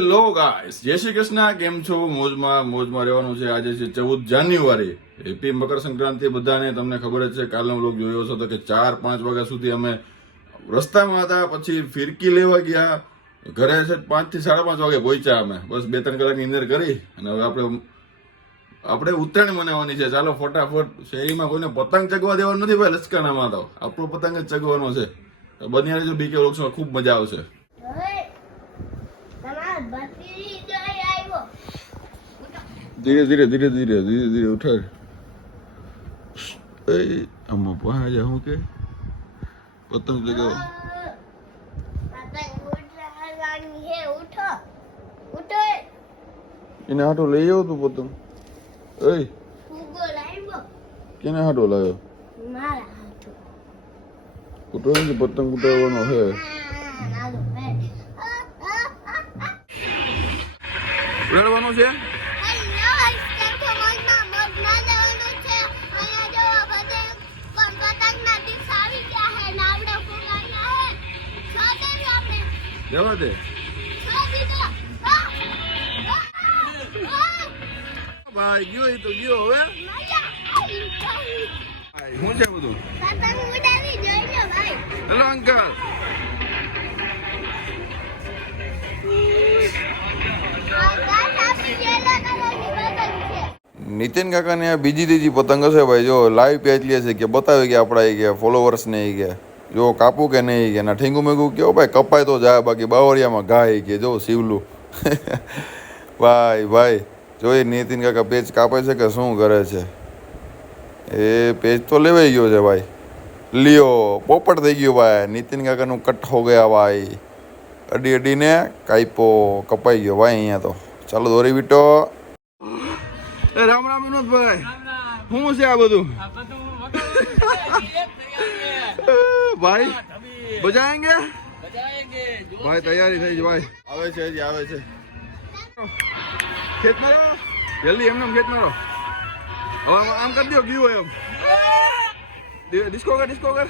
Hello guys, જય શ્રી કૃષ્ણ. કેમ છો? મોજમાં રહેવાનું છે. આજે છે 14 જાન્યુઆરી. હેપી મકર સંક્રાંતિ બધાને. તમને ખબર જ છે, કાલનો વ્લોગ જોયો છો તો કે 4-5 વાગ્યા સુધી અમે રસ્તામાં હતા. પછી ફિરકી લેવા ગયા. ઘરે છે 5 થી 5:30 વાગે પહોંચ્યા અમે. બસ 2-3 કલાકની અંદર કરી અને હવે આપણે ઉત્તરાયણ મનાવવાની છે. ચાલો ફટાફટ. શેરીમાં કોઈને પતંગ ચગવા દેવાનું નથી ભાઈ. લચકાણામાં તો આપણો પતંગ જ ચગવાનો છે. બની રહેજો બીકે વ્લોગ્સમાં, ખૂબ મજા આવશે. ધીરે ધીરે ઉઠાડ. આમાં પહાડ્યા હું કે પતંગ ચગાવ. એને હાટો લઈ આવો તું પતંગ. કેને હાટો લાવ્યો? ઉઠાડ પતંગ ઉઠાવવાનો છે. ઉડાડવાનું છે. જવા દે ભાઈ. ગયો એ તો ગયો. હવે શું છે બધું? Hello uncle. નીતિન કાકાને આ બીજી પતંગ હશે ભાઈ. જો લાઈવ પેજ લે છે કે બતાવે કે આપણા કે ફોલોવર્સ ને કે જો કાપું કે નહીં કે ના ઠીંગું મેંગું કેવો ભાઈ. કપાય તો જાય, બાકી બાવળિયામાં ગાય કે જો શિવલું. ભાઈ જો એ નીતિન કાકા પેજ કાપે છે કે શું કરે છે? એ પેજ તો લેવાઈ ગયો છે ભાઈ. લિયો પોપટ થઈ ગયો ભાઈ. નીતિન કાકાનું કટ હો ગયા ભાઈ. અડીને કાપ્યો, કપાઈ ગયો ભાઈ અહીંયા તો. ચાલો દોરી બીટો. રામ રામ વિનોદભાઈ. શું છે આ બધું? ભાઈ બજાએંગે ભાઈ. તૈયારી થઈ છે ભાઈ. આવે છે હજી આવે છે. ખેત મારો જલ્દી. એમને ખેત મારો. હવે આમ કરી દો. ગયું એમ ડિસ્કો કર.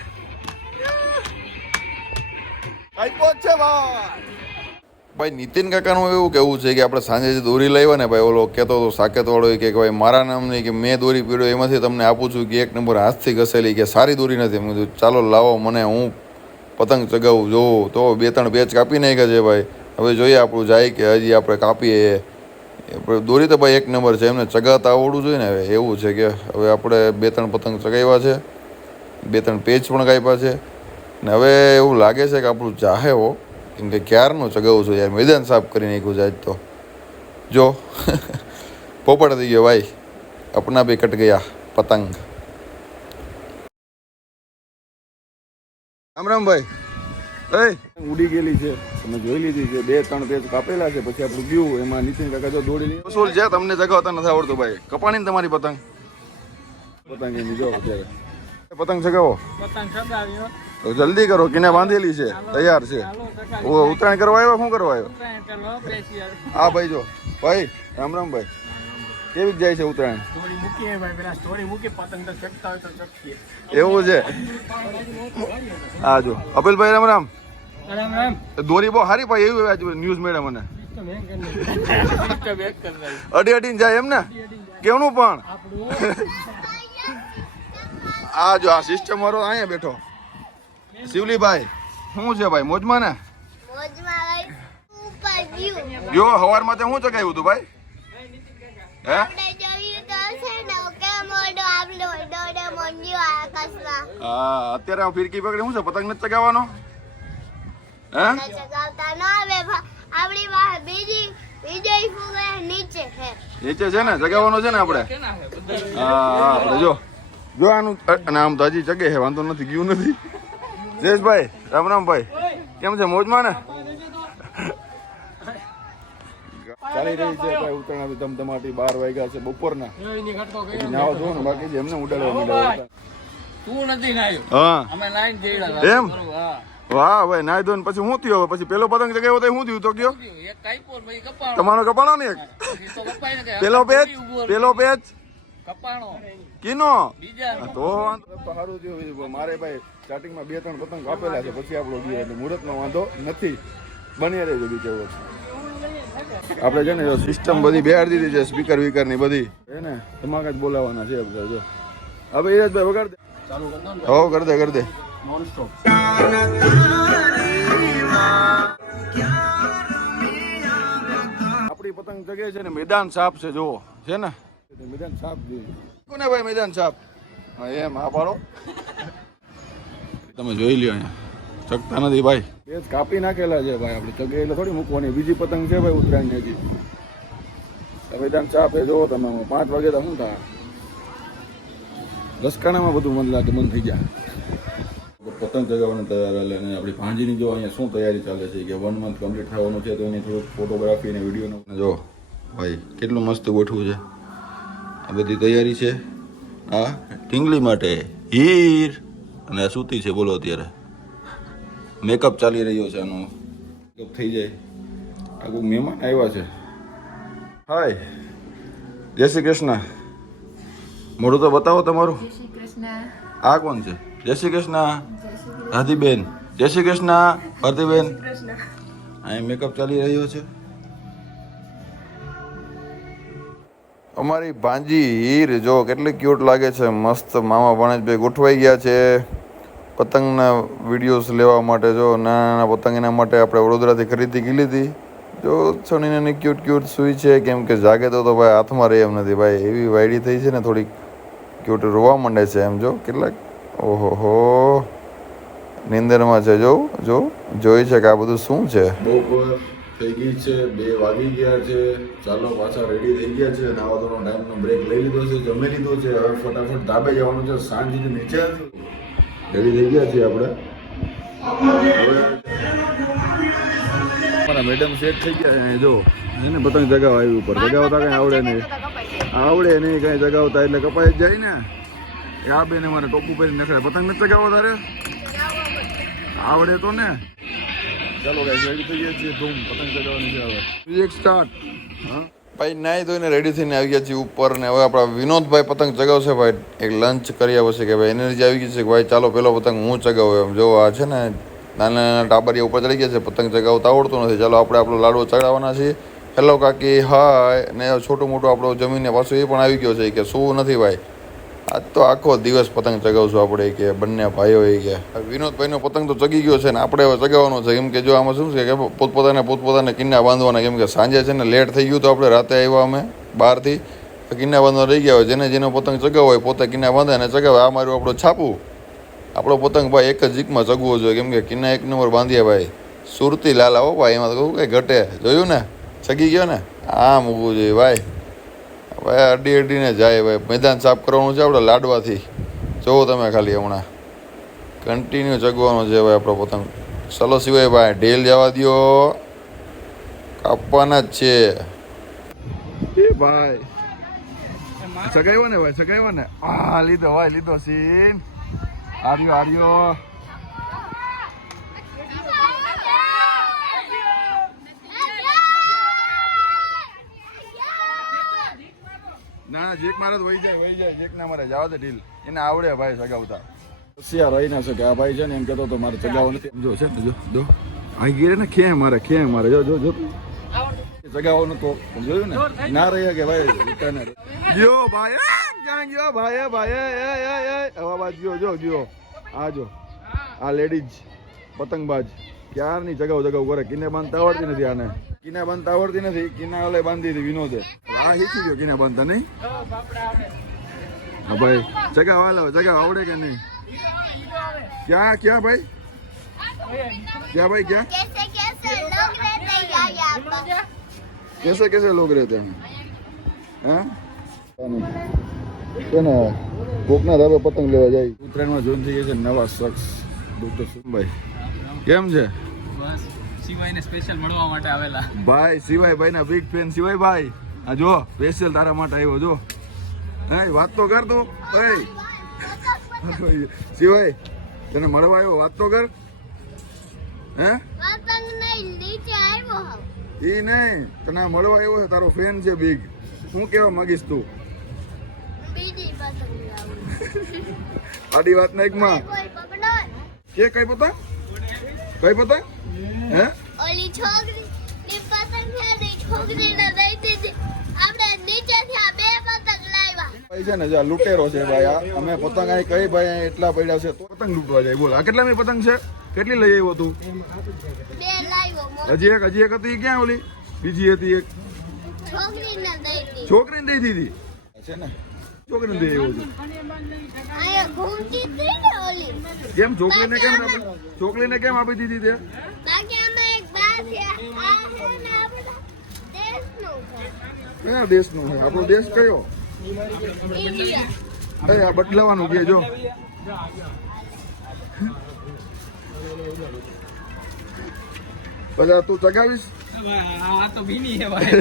આઈપોડ છે ભાઈ. નીતિન કાકાનું એવું કેવું છે કે આપણે સાંજે જે દોરી લાવ્યા ને ભાઈ, ઓલો કહેતો હતો સાકેત વાળો કે ભાઈ મારા નામની કે મેં દોરી પીડ્યો એમાંથી તમને આપું છું કે 1 નંબર હાથથી ઘસેલી કે સારી દોરી નથી. મેં કીધું ચાલો લાવો, મને હું પતંગ ચગાવું જોઉં. તો 2-3 પેચ કાપી નાખ્યા છે ભાઈ. હવે જોઈએ આપણું જાય કે હજી આપણે કાપીએ. દોરી તો ભાઈ 1 નંબર છે. એમને ચગાવતા આવડવું જોઈએ ને. હવે એવું છે કે હવે આપણે 2-3 પતંગ ચગાવ્યા છે, 2-3 પેચ પણ કાપ્યા છે ને હવે એવું લાગે છે કે આપણું ચાહે હો. કેમ કે ક્યારનું ચગાવું છું યાર. મેદાન સાફ કરી નાખ્યું છે આજ તો. જો પોપટ થઈ ગયો ભાઈ. અપના ભી કટ ગયા પતંગ. રામ ભાઈ. ઉડી ગયેલી છે, તમે જોઈ લીધી છે. 2-3 પેજ કાપેલા છે. પછી આપણું ગયું એમાં નીતિન કાકા જો દોડી લઈ વસૂલ છે. તમને ચગાવતા નથી આવડતું ભાઈ. કપાણી તમારી પતંગ એની જો અત્યારે પતંગ ચગાવો. તો જલ્દી કરો. કિને બાંધેલી છે, તૈયાર છે. ઉત્તરાયણ કરવા આવ્યો? શું કરવા આવ્યો? હા ભાઈ જો ભાઈ. રામ ભાઈ. કેવી જાય છે ઉત્તરાયણ? એવું છે. હા જો અપીલભાઈ રામ. દોરી બહુ સારી ભાઈ. એવી ન્યૂઝ મળ્યા મને. અડીને જાય એમ ને. કેવનું પણ આ જો આ સિસ્ટમ વાળો અહીંયા બેઠો શિવલીભાઈ. શું છે ભાઈ? મોજમાં ને? જો હવારમાં તે શું ચગાવ્યું હતું ભાઈ? હે હા અત્યારે ફિરકી પકડી શું છે? પતંગ નથી ચગાવવાનો? નીચે છે ને. ચગાવવાનો છે ને આપણે. હા આપણે જો આનું આમ તો હજી ચગે છે. વાંધો નથી. ગયું નથી. જયેશભાઈ રામ ભાઈ. કેમ છે? મોજમાં ને? ચાલી રહી છે ભાઈ ઉત્તરાયણ. ધમધમાટી 12 વાગ્યા છે બપોરના. નાવા ધોવા ને બાકી એમને ઉડાડવા. તું નથી નાયો? હા અમે નાઈન જેડા એમ. વાહ ભાઈ. નાઈ ધોઈને પછી શું થયું? પછી પેલો પતંગ ચગાવ્યો તો શું થયું? તો કયો તમારો કપાણો ને? પેલો પેચ કીનો તો સારું થયું. મારે ભાઈ સ્ટાર્ટિંગમાં 2-3 પતંગ કાપેલા છે. પછી આપણો ગયો એટલે મુહૂર્તનો વાંધો નથી. બની રહેજો બીજો. આપણે છે ને સિસ્ટમ બધી બેહાડી દીધી છે, સ્પીકર વીકર ની બધી હે ને, ધમાક જ બોલાવવાના છે આપણે. જો હવે ઈરાજભાઈ વગાડ દે, ચાલુ કરી દો. હો કરી દે કરી દે નોન સ્ટોપ. આપણી પતંગ જગે છે ને મેદાન સાફ છે, જો છે ને મેદાન સાફ કોને ભાઈ, મેદાન સાફ. હા એમ હા પાડો, તમે જોઈ લ્યો અહીંયા ચકતા નથી ભાઈ, એ જ કાપી નાખેલા છે ભાઈ. આપણે ચગે એટલે થોડી મૂકવાની, બીજી પતંગ છે ભાઈ ઉત્તરાયણ હજી. મેદાન સાફ છે, જોવો તમે 5 વાગે તો શું થાય લસકાણામાં બધું મન લાગે બંધ થઈ ગયા. પતંગ ચગાવવાની તૈયાર અને આપણી ભાંજીની જો અહીંયા શું તૈયારી ચાલે છે કે 1 મંથ કમ્પ્લીટ થવાનું છે, તો એની થોડુંક ફોટોગ્રાફી અને વિડીયોનો જો ભાઈ કેટલું મસ્ત ગોઠવું છે. આ બધી તૈયારી છે. આ ઢીંગલી માટે હીર અને આ સૂતી છે. બોલો અત્યારે મેકઅપ ચાલી રહ્યો છે, આનો મેકઅપ થઈ જાય. આ કોઈ મહેમાન આવ્યા છે. હાય, જય શ્રી કૃષ્ણ. મોઢું તો બતાવો તમારું. આ કોણ છે? જય શ્રી કૃષ્ણ હાથીબેન. જય શ્રી કૃષ્ણ ભારતીબેન. અહીં મેકઅપ ચાલી રહ્યો છે. અમારી ભાંજી હીર જો કેટલી ક્યુટ લાગે છે, મસ્ત. મામા ભાણેજભાઈ ગોઠવાઈ ગયા છે પતંગના વિડીયોઝ લેવા માટે. જો નાના નાના પતંગ એના માટે આપણે વડોદરાથી ખરીદી કરી લીધી. જો સોની નાની ક્યુટ ક્યુટ સુઈ છે, કેમ કે જાગે તો ભાઈ હાથમાં રહે એમ નથી ભાઈ. એવી વાયડી થઈ છે ને, થોડીક ક્યુટ રોવા માંડે છે એમ. જો કેટલાક ઓહો હો નીંદરમાં છે. જો જોઈ છે કે આ બધું શું છે. બપોર થઈ ગઈ છે, 2 વાગી ગયા છે. ચાલો પાછા રેડી થઈ ગયા છે. નાવા ધોવાનો ટાઈમનો બ્રેક લઈ લીધો છે, જમી લીધો છે. હવે ફટાફટ ધાબે જવાનું છે. સાંજથી નીચે રેડી થઈ ગયા છીએ આપણે. મારા મેડમ સેટ થઈ ગયા છે. જો એને પતંગ જગાવવા આવી ઉપર. જગાવતા કઈ આવડે નહીં કઈ જગાવતા, એટલે કપાઈ જ જાય ને. આ બેને મારે ટોપું પહેરી નખડે. પતંગ નથી ચગાવો તારે? આવડે તો ને. ચાલો ગાઈસ રેડી થઈ ગયા છીએ. ધૂમ પતંગ ચગાવવાની છે. હવે મ્યુઝિક સ્ટાર્ટ. હા ભાઈ નાઈ ધોઈને રેડી થઈને આવી ગયા છીએ ઉપર. ને હવે આપણા વિનોદભાઈ પતંગ ચગાવશે ભાઈ. એક લંચ કર્યા પછી કે ભાઈ એનર્જી આવી ગઈ છે કે ભાઈ ચાલો પેલો પતંગ હું ચગાવું એમ. જો આ છે ને નાના નાના ટાબરિયા ઉપર ચડી ગયા છે. પતંગ ચગાવતા આવડતું નથી. ચાલો આપણે આપણો લાડવો ચડાવવાના છીએ. હેલો કાકી હાય. ને છોટું મોટું આપણો જમીને પાછું એ પણ આવી ગયો છે કે શું નથી ભાઈ. આજ તો આખો દિવસ પતંગ ચગાવશું આપણે કે બંને ભાઈઓ એ કે. વિનોદભાઈનો પતંગ તો ચગી ગયો છે ને આપણે હવે ચગાવવાનો છે. કેમ કે જો આમાં શું છે કે પોતપોતાને કિન્ના બાંધવાના. કેમ કે સાંજે છે ને લેટ થઈ ગયું તો આપણે રાતે આવ્યા અમે બહારથી, કિન્ના બાંધવા રહી ગયા હોય. જેનો પતંગ ચગાવો હોય પોતે કિન્ના બાંધે અને ચગાવે. આ મારું આપણો છાપું. આપણો પતંગ ભાઈ એક જ ઝીકમાં ચગવો જોઈએ. કેમ કે કિન્ના 1 નંબર બાંધ્યા ભાઈ. સુરતી લાલા હો ભાઈ, એમાં તો કહું કંઈ ઘટે. જોયું ને ચગી ગયો ને. આમ ઊભું જોઈએ ભાઈ. ભાઈ અડીને જાય ભાઈ. મેદાન સાફ કરવાનું છે આપણે લાડવાથી. જોવો તમે ખાલી હમણાં કન્ટિન્યુ ચગવાનું છે ભાઈ આપણો પતંગ. ચલો સિવાય ભાઈ ઢેલ જવા દો, કાપવાના જ છે એ ભાઈ. ચગાવ્યો ને ભાઈ, ચગાવ્યો ને. હા લીધો ભાઈ, લીધો સીન. આર્યો ના જેક મારે તો વહી જાય જેક ના મારે જવા દે ઢીલ. એને આવડે ભાઈ ચગાવતા. હોશિયાર રહી ના શકે આ ભાઈ છે ને. એમ કહેતો તો મારે ચગાવવા નથી. જો છે ને જો આ ગીરે ને ખેં મારે જો ચગાવવાનું તો જોયું ને. ના રહી કે ભાઈ ગયો ભાઈ. ક્યાં ગયો ભાઈ અવાજ ગયો. આ જો આ લેડીઝ પતંગબાજ ક્યારની ચગાવ કરે. કિને બાંધતા આવડતી નથી આને. કિના બાંધતા આવડતી નથી. કિના ઓલે બાંધી હતી વિનોદે. આ શીખી ગયો કિના બાંધતા નહીં. હા ભાઈ ચગાવ આવડે કે નહીં? ક્યાં ભાઈ कैसे लोग रहते हैं हैं છે ને કોકના ધાબે પતંગ લેવા જાય. ઉત્તરાયણમાં જોઈન થઈ ગયા છે નવા શખ્સ ડોક્ટર સુમભાઈ. કેમ છે? બસ શિવાયને સ્પેશિયલ મળવા માટે આવેલા ભાઈ. શિવાયભાઈ ના બિગ ફેન શિવાયભાઈ. આ જો સ્પેશિયલ તારા માટે આવ્યો. જો હે વાત તો કર તું. શિવાય તને મળવા આવ્યો, વાત તો કર. હે ઈ નહીં, તને મળવા આવ્યો છે. તારો ફેન છે બિગ. શું કેવા માંગીશ તું? આડી વાત ના એકમાં કે કઈ પતંગ હે? ઓલી છોકરી ની પતંગ છે, છોકરીને દઈ દીધી. આપણે નીચેથી આ બે પતંગ લાવ્યા. ભાઈ છે ને જો આ લૂંટેરો છે ભાઈ આ અમે પતંગ અહીં કઈ ભાઈ અહીં એટલા પડ્યા છે તો પતંગ લૂંટવા જાય બોલ આ કેટલાની પતંગ છે કેટલી લઈ આવ્યો તું બે લાવ્યો. હજી એક હતી ક્યાં ઓલી બીજી હતી એક છોકરીને દઈ દીધી. છોકરીને દઈ દીધી છે ને છોકરીને દઈ આવ્યો છું અહીંયા ઘૂમતી હતી ને ઓલી. કેમ છોકરીને કેમ આપી દીધી તે બાકી આમાં એક બા છે. આ છે ને આપણા દેશનું છે. કયા દેશનું છે આપણો દેશ કયો ઇન્ડિયા. આ બદલાવાનું કે જો બધા તું ચગાવીશ આ તો ભીની છે ભાઈ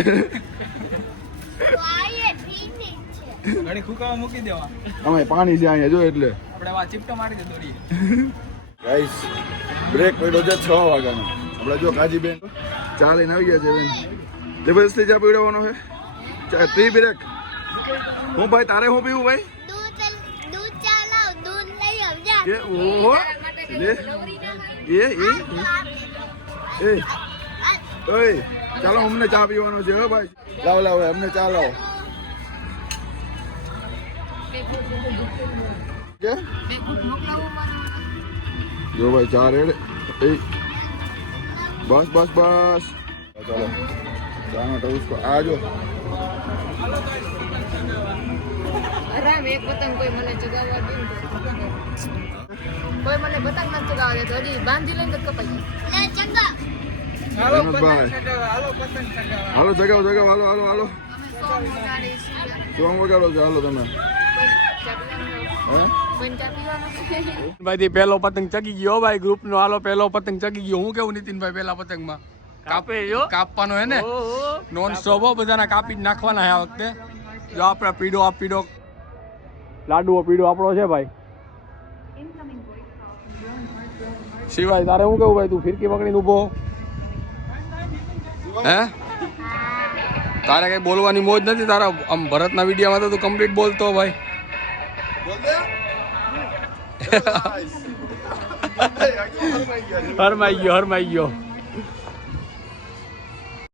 તો આ એ ભીની છે. ઘડી ખુકાવા મૂકી દેવા અમે પાણી છે અહીંયા જો એટલે આપણે વા ચીપટો મારી દે દોરી ગાઈસ બ્રેક પડ્યો છે 6 વાગ્યાનો આપણે જો કાજી બેન ચા લઈને આવી ગયા છે બેન જબરદસ્તી ચા પીવડાવવાનો છે ટી બ્રેક હું ભાઈ તારે હું પીવું ભાઈ દૂધ ચા લાવ. દૂધ લઈ આવ જા. કે ઓહો લે એ ઓય ચાલો અમને ચા પીવાનો છે હો ભાઈ લાવ અમને ચા લાવો કે જો ભાઈ ચા રેડ એ બસ ચાલો ચાનો ટુસ્કો આ જો આરામ એક પતંગ કોઈ મને ચગાવવા દે કોઈ મને પતંગ નથી ચગાવવા દેતો હજી બાંધી લઈને તો કપાઈ લે ચંગા. વિનોદભાઈ હાલો જગાવો હાલો અમે સોંગ વગાડીએ છીએ શું વગાડો છો હાલો તમે હે કોઈ ચા પીવાનો છે ભાઈ પેલો પતંગ ચગી ગયો ભાઈ ગ્રુપ નો હાલો પેલો પતંગ ચગી ગયો હું કેવું નીતિનભાઈ પેલા પતંગમાં કાપવાનો હે ને નોન સ્ટોપ બધાના કાપી જ નાખવાના છે આ વખતે જો આપણે પીડો લાડુઓ પીડો આપણો છે ભાઈ શિવાય તારે હું કેવું ભાઈ તું ફિરકી પકડીને ઊભો હે તારે કઈ બોલવાની મોજ નથી તારા આમ ભરતના વિડીયોમાં તો તું કમ્પ્લીટ બોલતો ભાઈ હરમાઈ ગયો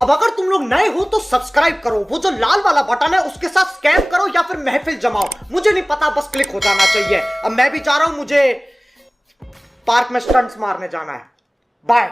अब अगर तुम लोग नए हो तो सब्सक्राइब करो वो जो लाल वाला बटन है उसके साथ स्कैम करो या फिर महफिल जमाओ मुझे नहीं पता बस क्लिक हो जाना चाहिए अब मैं भी जा रहा हूं मुझे पार्क में स्टंट्स मारने जाना है बाय